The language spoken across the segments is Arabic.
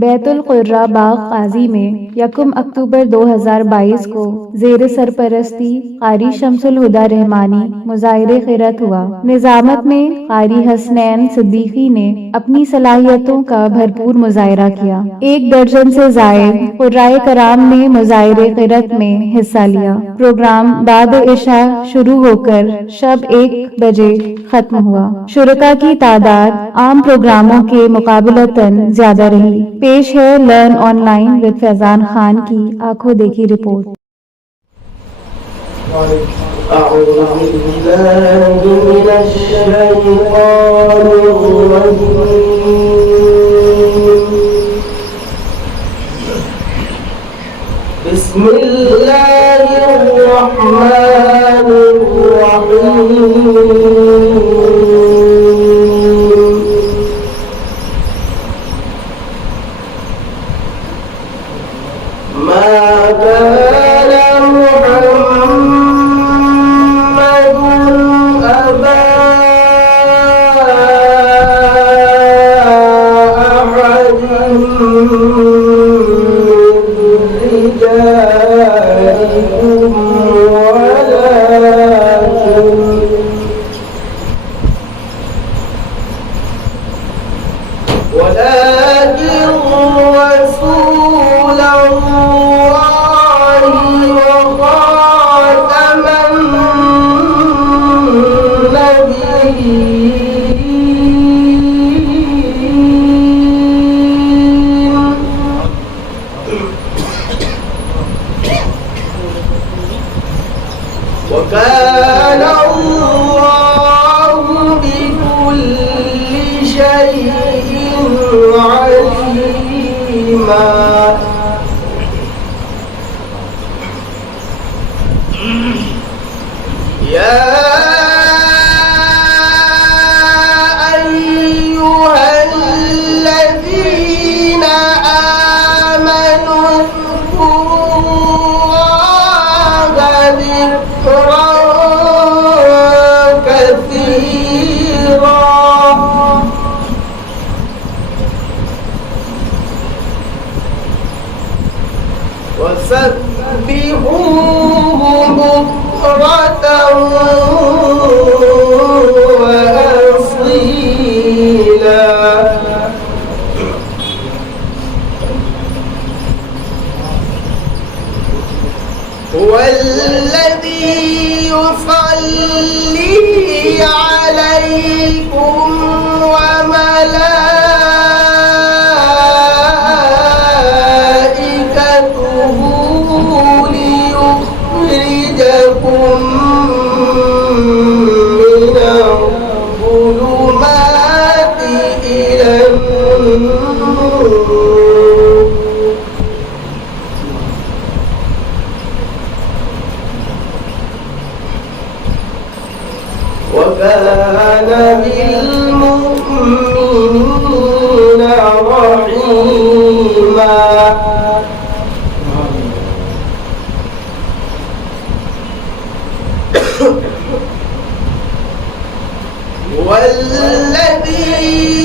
बैतुल कुर्रा बाग काजी में 1 अक्टूबर 2022 को ज़ेर सरपरस्ती कारी शमसुल हुदा रहमानी मुज़ाहिरे क़िरत हुआ। निज़ामत में कारी हसनैन सिद्दीकी ने अपनी सलाहियतों का भरपूर मुज़ाहिरा किया। 1 दर्जन से ज़ायद क़ुर्राए कराम ने मुज़ाहिरे क़िरत में हिस्सा लिया। प्रोग्राम बाद इशा शुरू होकर शब 1 बजे खत्म हुआ। शुरका की तादाद आम प्रोग्रामों के मुकाबलतन ज्यादा रही। पेश है लर्न ऑनलाइन विद फैजान खान की आंखों देखी रिपोर्ट। وكان الله بكل شيء عليما يا أيها الذين آمنوا ذكرا كثيرا وسبحوه بكرة وأصيلا هو الذي يصلي عليكم وملائكته ليخرجكم من الظلمات إلى النور وكان بالمؤمنين رحيما والذي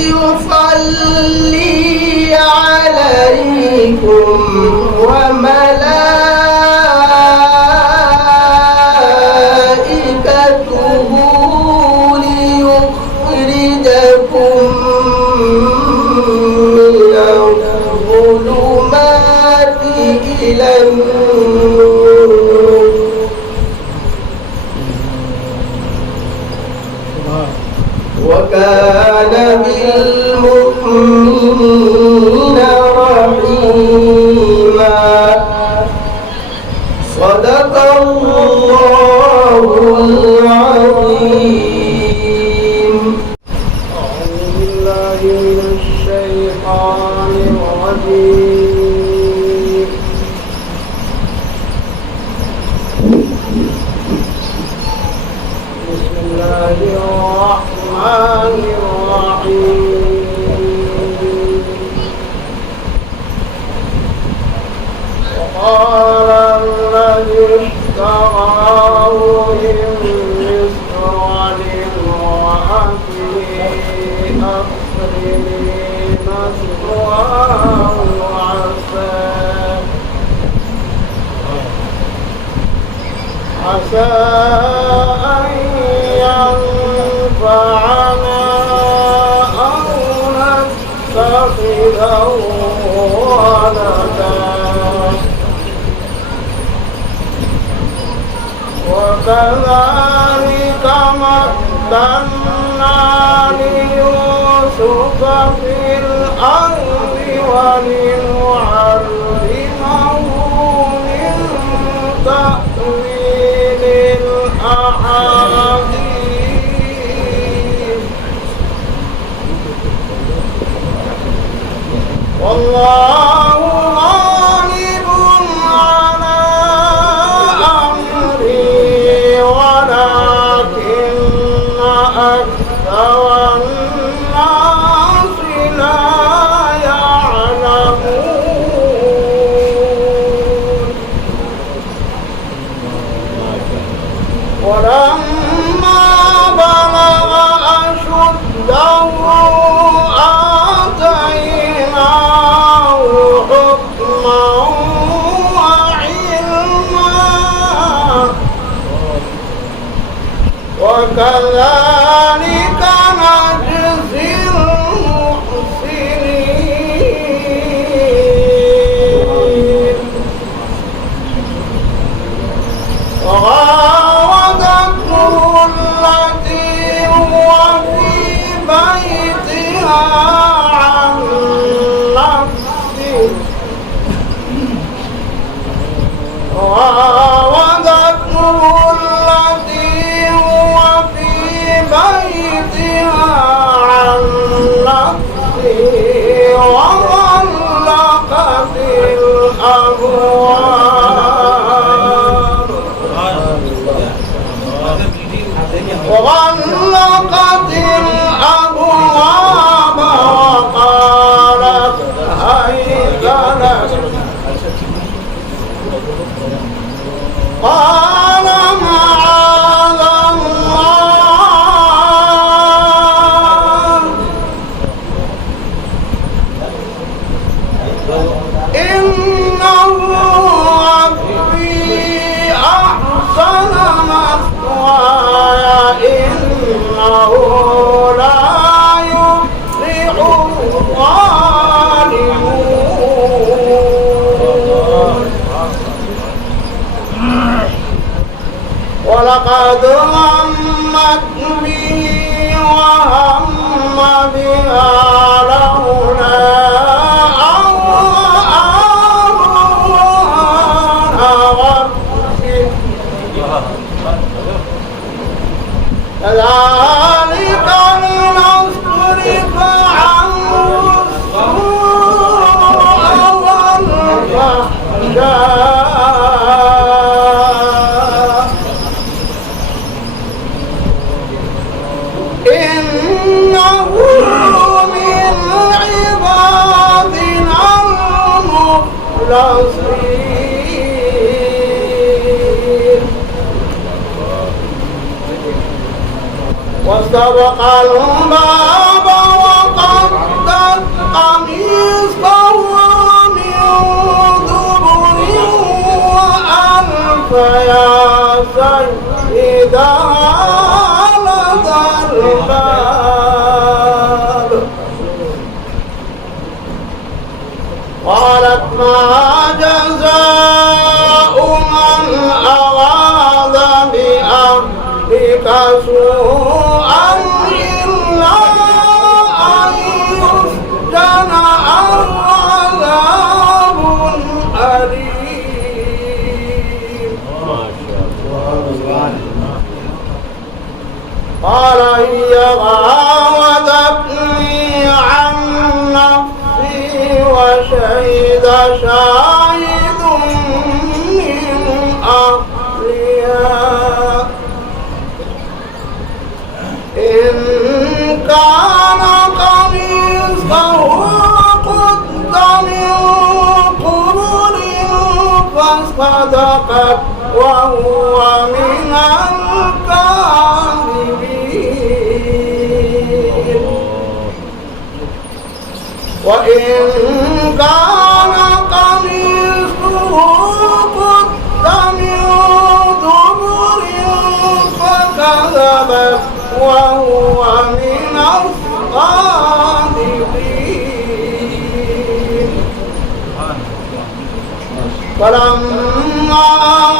يصلي عليكم وملائكته ليخرجكم من الظلمات إلى النور وكان بالمؤمنين رحيما صدق الله العظيم. أعوذ بالله من الشيطان الرجيم. بسم الله الرحمن الرحيم. وقال الذي اشتراه من مصر لامرأته أكرمي مثواه له ولدا وكذلك مكنا ليوسف في الأرض ولنعلمه من تأويل الأحاديث والله غالب على أمره ولكن أكثر الناس لا يعلمون ولما بلغ أشده آتيناه حكما وعلما وكذلك نجزي المحسنين وراودته التي هو في بيتها عن نفسه وراودته التي هو في بيتها عن نفسه وغلقت الأبواب وقالت هيت لك قال معاذ الله إنه ربي أحسن مثواي إنه لا يفلح الظالمون ولقد همت به وهم بها لولا أن رأى برهان ربه كذلك لنصرف عنه السوء والفحشاء إنه من عبادنا المخلصين واستبق الباب وقدت قميصه من دبر وألف يا سيدها لدى الباب قالت ما جزاء من أراد بأهلك سوءا إلا أن يسجن أو عذاب أليم قال هي راودتني عن نفسي وشهد شاهد من أهلها إن كان قميصه قد من قبل فصدقت وهو من الكاذبين وإن كان قميصه قد من دبر فكذبت وهو من الصادقين فلما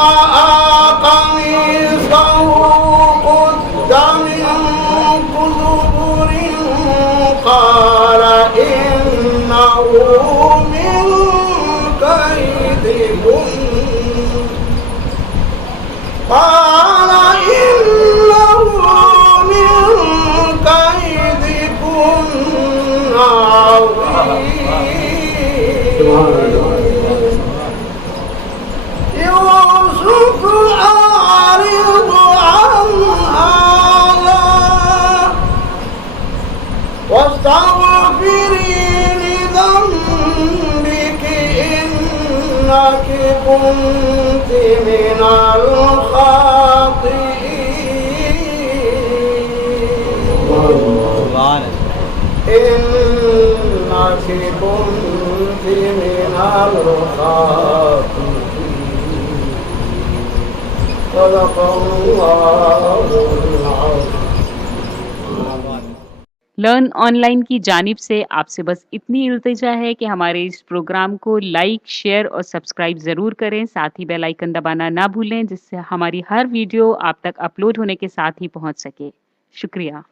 رأى قميصه قد من دبر قال إنه من كيدكن قال إنه من كيدكن يوسف أعرض عن هذا واستغفري لذنبك إنك كنت من الخاطئين إنك كنت من الخاطئين صدق الله العظيم लर्न ऑनलाइन की जानिब से आपसे बस इतनी इल्तिजा है कि हमारे इस प्रोग्राम को लाइक, शेयर और सब्सक्राइब ज़रूर करें। साथ ही बेल आइकन दबाना ना भूलें जिससे हमारी हर वीडियो आप तक अपलोड होने के साथ ही पहुंच सके। शुक्रिया।